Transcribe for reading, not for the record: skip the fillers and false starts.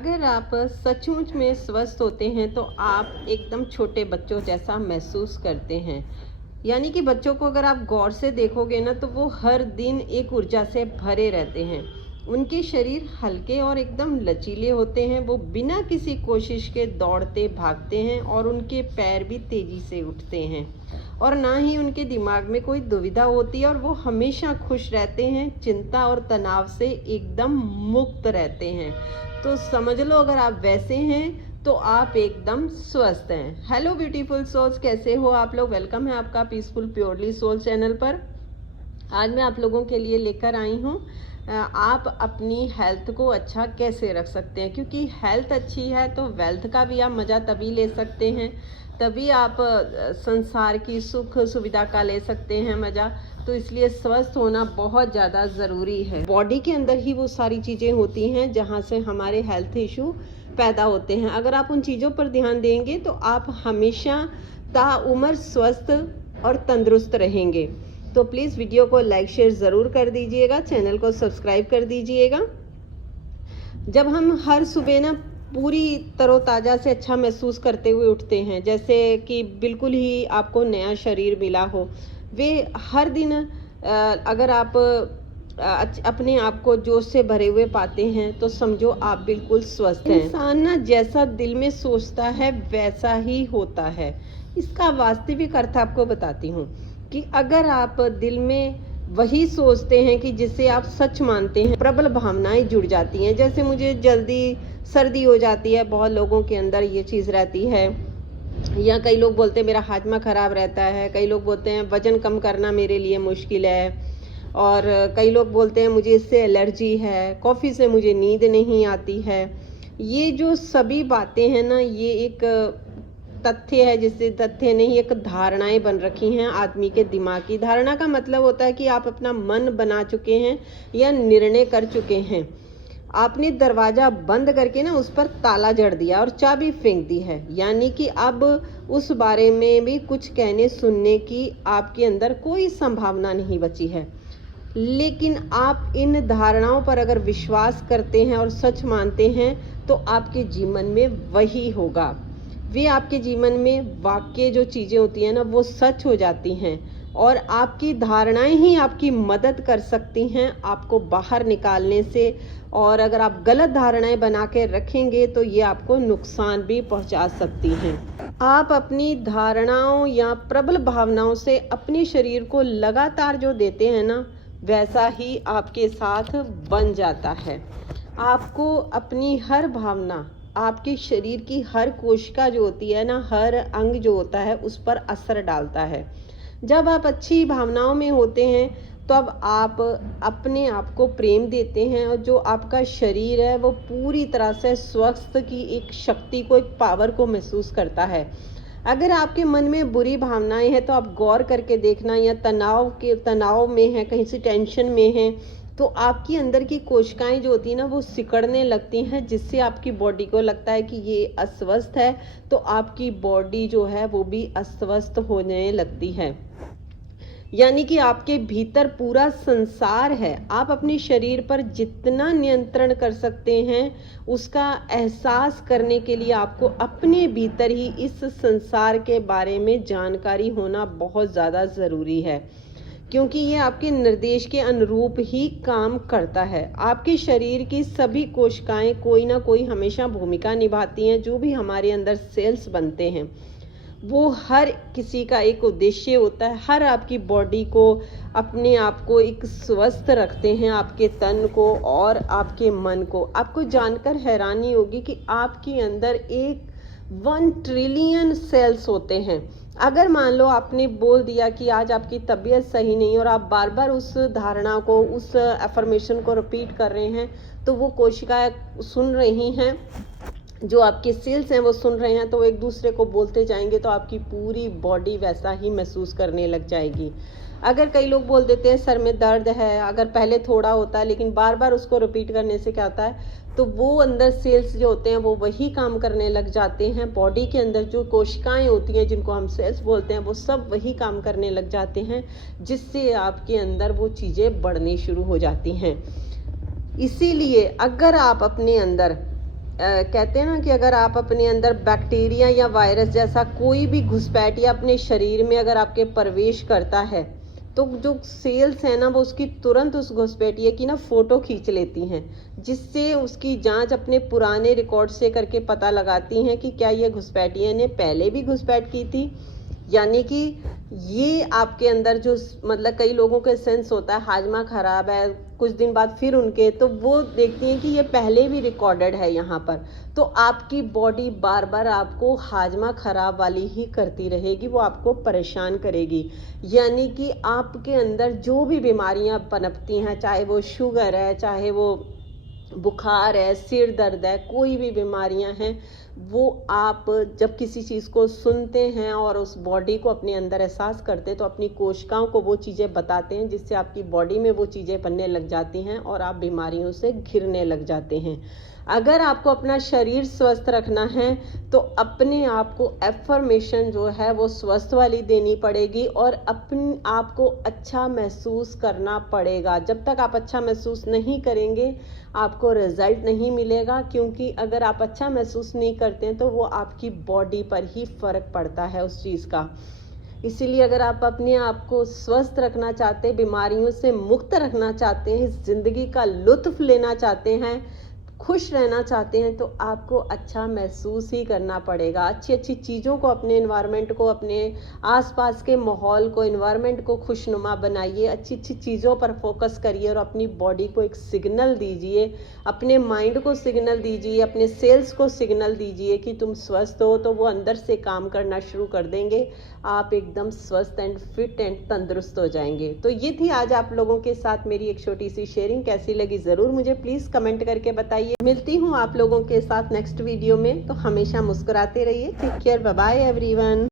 अगर आप सचमुच में स्वस्थ होते हैं तो आप एकदम छोटे बच्चों जैसा महसूस करते हैं। यानी कि बच्चों को अगर आप गौर से देखोगे ना तो वो हर दिन एक ऊर्जा से भरे रहते हैं। उनके शरीर हल्के और एकदम लचीले होते हैं। वो बिना किसी कोशिश के दौड़ते भागते हैं और उनके पैर भी तेजी से उठते हैं और ना ही उनके दिमाग में कोई दुविधा होती है और वो हमेशा खुश रहते हैं, चिंता और तनाव से एकदम मुक्त रहते हैं। तो समझ लो अगर आप वैसे हैं तो आप एकदम स्वस्थ हैं। हेलो ब्यूटीफुल सोल्स, कैसे हो आप लोग? वेलकम है आपका पीसफुल प्योरली सोल चैनल पर। आज मैं आप लोगों के लिए लेकर आई हूँ आप अपनी हेल्थ को अच्छा कैसे रख सकते हैं, क्योंकि हेल्थ अच्छी है तो वेल्थ का भी आप मज़ा तभी ले सकते हैं, तभी आप संसार की सुख सुविधा का ले सकते हैं मज़ा। तो इसलिए स्वस्थ होना बहुत ज़्यादा ज़रूरी है। बॉडी के अंदर ही वो सारी चीज़ें होती हैं जहाँ से हमारे हेल्थ इशू पैदा होते हैं। अगर आप उन चीज़ों पर ध्यान देंगे तो आप हमेशा ताउम्र स्वस्थ और तंदुरुस्त रहेंगे। तो प्लीज़ वीडियो को लाइक शेयर ज़रूर कर दीजिएगा, चैनल को सब्सक्राइब कर दीजिएगा। जब हम हर सुबह ना पूरी तरोताज़ा से अच्छा महसूस करते हुए उठते हैं, जैसे कि बिल्कुल ही आपको नया शरीर मिला हो, वे हर दिन अगर आप अपने आप को जोश से भरे हुए पाते हैं तो समझो आप बिल्कुल स्वस्थ हैं। इंसान ना जैसा दिल में सोचता है वैसा ही होता है। इसका वास्तविक अर्थ आपको बताती हूँ कि अगर आप दिल में वही सोचते हैं कि जिसे आप सच मानते हैं, प्रबल भावनाएं जुड़ जाती हैं। जैसे मुझे जल्दी सर्दी हो जाती है, बहुत लोगों के अंदर ये चीज़ रहती है, या कई लोग बोलते हैं मेरा हाजमा ख़राब रहता है, कई लोग बोलते हैं वज़न कम करना मेरे लिए मुश्किल है, और कई लोग बोलते हैं मुझे इससे एलर्जी है, कॉफ़ी से मुझे नींद नहीं आती है। ये जो सभी बातें हैं ना, ये एक तथ्य है, जिससे तथ्य नहीं, एक धारणाएं बन रखी हैं आदमी के दिमाग की। धारणा का मतलब होता है कि आप अपना मन बना चुके हैं या निर्णय कर चुके हैं। आपने दरवाज़ा बंद करके ना उस पर ताला जड़ दिया और चाबी फेंक दी है, यानी कि अब उस बारे में भी कुछ कहने सुनने की आपके अंदर कोई संभावना नहीं बची है। लेकिन आप इन धारणाओं पर अगर विश्वास करते हैं और सच मानते हैं तो आपके जीवन में वही होगा। वे आपके जीवन में वाकई जो चीज़ें होती हैं ना वो सच हो जाती हैं, और आपकी धारणाएं ही आपकी मदद कर सकती हैं आपको बाहर निकालने से। और अगर आप गलत धारणाएं बना के रखेंगे तो ये आपको नुकसान भी पहुंचा सकती हैं। आप अपनी धारणाओं या प्रबल भावनाओं से अपने शरीर को लगातार जो देते हैं ना, वैसा ही आपके साथ बन जाता है। आपको अपनी हर भावना, आपके शरीर की हर कोशिका जो होती है ना, हर अंग जो होता है, उस पर असर डालता है। जब आप अच्छी भावनाओं में होते हैं तो अब आप अपने आप को प्रेम देते हैं, और जो आपका शरीर है वो पूरी तरह से स्वस्थ की एक शक्ति को, एक पावर को महसूस करता है। अगर आपके मन में बुरी भावनाएं हैं तो आप गौर करके देखना, या तनाव में है, कहीं से टेंशन में है, तो आपकी अंदर की कोशिकाएं जो होती है ना वो सिकुड़ने लगती हैं, जिससे आपकी बॉडी को लगता है कि ये अस्वस्थ है, तो आपकी बॉडी जो है वो भी अस्वस्थ होने लगती है। यानी कि आपके भीतर पूरा संसार है। आप अपने शरीर पर जितना नियंत्रण कर सकते हैं उसका एहसास करने के लिए आपको अपने भीतर ही इस संसार के बारे में जानकारी होना बहुत ज़्यादा ज़रूरी है, क्योंकि ये आपके निर्देश के अनुरूप ही काम करता है। आपके शरीर की सभी कोशिकाएं कोई ना कोई हमेशा भूमिका निभाती हैं। जो भी हमारे अंदर सेल्स बनते हैं वो हर किसी का एक उद्देश्य होता है। हर आपकी बॉडी को, अपने आप को एक स्वस्थ रखते हैं, आपके तन को और आपके मन को। आपको जानकर हैरानी होगी कि आपके अंदर 1 ट्रिलियन सेल्स होते हैं। अगर मान लो आपने बोल दिया कि आज आपकी तबीयत सही नहीं, और आप बार बार उस धारणा को, उस अफर्मेशन को रिपीट कर रहे हैं, तो वो कोशिकाएं सुन रही हैं, जो आपके सेल्स हैं वो सुन रहे हैं, तो वो एक दूसरे को बोलते जाएंगे, तो आपकी पूरी बॉडी वैसा ही महसूस करने लग जाएगी। अगर कई लोग बोल देते हैं सर में दर्द है, अगर पहले थोड़ा होता है लेकिन बार बार उसको रिपीट करने से क्या होता है, तो वो अंदर सेल्स जो होते हैं वो वही काम करने लग जाते हैं। बॉडी के अंदर जो कोशिकाएं होती हैं जिनको हम सेल्स बोलते हैं, वो सब वही काम करने लग जाते हैं, जिससे आपके अंदर वो चीज़ें बढ़नी शुरू हो जाती हैं। इसीलिए अगर आप अपने अंदर कहते हैं ना कि अगर आप अपने अंदर बैक्टीरिया या वायरस जैसा कोई भी घुसपैठिया अपने शरीर में अगर आपके प्रवेश करता है, तो जो सेल्स है ना वो उसकी तुरंत उस घुसपैठिए की ना फ़ोटो खींच लेती हैं, जिससे उसकी जांच अपने पुराने रिकॉर्ड से करके पता लगाती हैं कि क्या ये घुसपैठिए ने पहले भी घुसपैठ की थी। यानी कि ये आपके अंदर जो मतलब कई लोगों के सेंस होता है, हाजमा ख़राब है कुछ दिन बाद फिर उनके, तो वो देखती हैं कि ये पहले भी रिकॉर्डेड है यहाँ पर। तो आपकी बॉडी बार बार आपको हाजमा ख़राब वाली ही करती रहेगी, वो आपको परेशान करेगी। यानी कि आपके अंदर जो भी बीमारियाँ पनपती हैं, चाहे वो शुगर है, चाहे वो बुखार है, सिर दर्द है, कोई भी बीमारियां हैं, वो आप जब किसी चीज़ को सुनते हैं और उस बॉडी को अपने अंदर एहसास करते हैं, तो अपनी कोशिकाओं को वो चीज़ें बताते हैं, जिससे आपकी बॉडी में वो चीज़ें बनने लग जाती हैं और आप बीमारियों से घिरने लग जाते हैं। अगर आपको अपना शरीर स्वस्थ रखना है तो अपने आप को एफर्मेशन जो है वो स्वस्थ वाली देनी पड़ेगी और अपने आप को अच्छा महसूस करना पड़ेगा। जब तक आप अच्छा महसूस नहीं करेंगे आपको रिजल्ट नहीं मिलेगा, क्योंकि अगर आप अच्छा महसूस नहीं करते हैं तो वो आपकी बॉडी पर ही फ़र्क पड़ता है उस चीज़ का। इसीलिए अगर आप अपने आप को स्वस्थ रखना चाहते हैं, बीमारियों से मुक्त रखना चाहते हैं, ज़िंदगी का लुत्फ़ लेना चाहते हैं, खुश रहना चाहते हैं, तो आपको अच्छा महसूस ही करना पड़ेगा। अच्छी-अच्छी चीज़ों को, अपने एनवायरनमेंट को, अपने आस-पास के माहौल को, एनवायरनमेंट को खुशनुमा बनाइए, अच्छी-अच्छी चीज़ों पर फ़ोकस करिए और अपनी बॉडी को एक सिग्नल दीजिए, अपने माइंड को सिग्नल दीजिए, अपने सेल्स को सिग्नल दीजिए कि तुम स्वस्थ हो, तो वो अंदर से काम करना शुरू कर देंगे। आप एकदम स्वस्थ एंड फिट एंड तंदुरुस्त हो जाएंगे। तो ये थी आज आप लोगों के साथ मेरी एक छोटी सी शेयरिंग। कैसी लगी ज़रूर मुझे प्लीज़ कमेंट करके बताइए। मिलती हूँ आप लोगों के साथ नेक्स्ट वीडियो में, तो हमेशा मुस्कुराते रहिए। Take care, bye bye everyone.